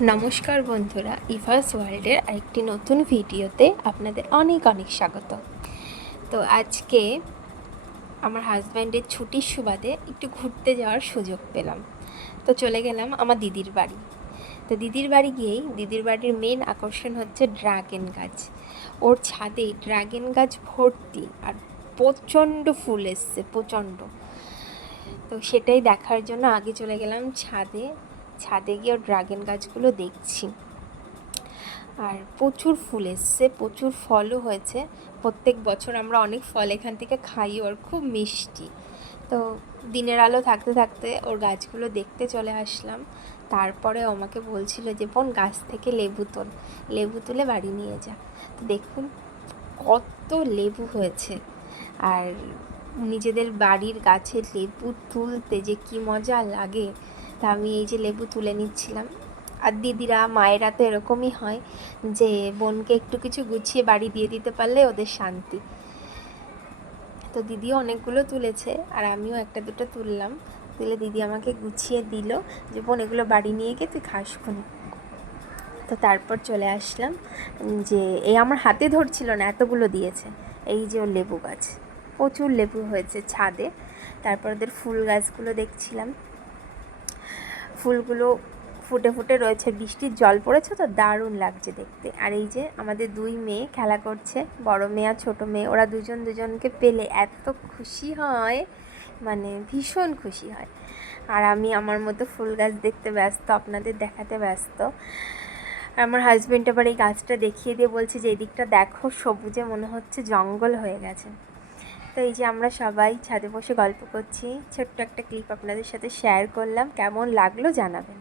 নমস্কার বন্ধুরা ইভাস ওয়ার্ল্ডের আরেকটি নতুন ভিডিওতে আপনাদের অনেক অনেক স্বাগত। তো আজকে আমার হাজব্যান্ডের ছুটির সুবাদে একটু ঘুরতে যাওয়ার সুযোগ পেলাম। তো চলে গেলাম আমার দিদির বাড়ি। তো দিদির বাড়ি গিয়েই দিদির বাড়ির মেন আকর্ষণ হচ্ছে ড্রাগন গাছ। ওর ছাদে ড্রাগন গাছ ভর্তি আর প্রচণ্ড ফুল এসছে, প্রচণ্ড। তো সেটাই দেখার জন্য আগে চলে গেলাম ছাদে ছাদে গিয়ে ড্রাগন গাছগুলো দেখছি। আর প্রচুর ফুল এসছে, প্রচুর ফলও হয়েছে। প্রত্যেক বছর আমরা অনেক ফল এখান থেকে খাই, ওর খুব মিষ্টি। তো দিনের আলো থাকতে থাকতে ওর গাছগুলো দেখতে চলে আসলাম। তারপরে আমাকে বলছিল যে, বোন, গাছ থেকে লেবু তোল। লেবু তুলে বাড়ি নিয়ে যা। তো দেখুন, কত লেবু হয়েছে। আর নিজেদের বাড়ির গাছের লেবু তুলতে যে কি মজা লাগে। তা আমি এই যে লেবু তুলে নিচ্ছিলাম। আর দিদিরা, মায়েরা তো এরকমই হয় যে বোনকে একটু কিছু গুছিয়ে বাড়ি দিয়ে দিতে পারলে ওদের শান্তি। তো দিদিও অনেকগুলো তুলেছে আর আমিও একটা দুটো তুললাম। তুলে দিদি আমাকে গুছিয়ে দিল যে, বোন, এগুলো বাড়ি নিয়ে গিয়ে তুই খাস তো তারপর চলে আসলাম যে, এই আমার হাতে ধরছিল না, এতগুলো দিয়েছে। এই যে ওর লেবু গাছ, প্রচুর লেবু হয়েছে ছাদে। তারপর ওদের ফুল গাছগুলো দেখছিলাম। ফুলগুলো ফুটে ফুটে রয়েছে, বৃষ্টির জল পড়েছে তো দারুণ লাগছে দেখতে। আর এই যে আমাদের দুই মেয়ে খেলা করছে, বড় মেয়ে আর ছোটো মেয়ে, ওরা দুজন দুজনকে পেলে এত খুশি হয় মানে ভীষণ খুশি হয়। আর আমি আমার মতো ফুল গাছ দেখতে ব্যস্ত, আপনাদের দেখাতে ব্যস্ত। আর আমার হাজব্যান্ড আবার এই গাছটা দেখিয়ে দিয়ে বলছে যে, এদিকটা দেখো, সবুজে মনে হচ্ছে জঙ্গল হয়ে গেছে। তো এই যে আমরা সবাই ছাদে বসে গল্প করছি, ছোট্ট একটা ক্লিপ আপনাদের সাথে শেয়ার করলাম। কেমন লাগল জানাবেন।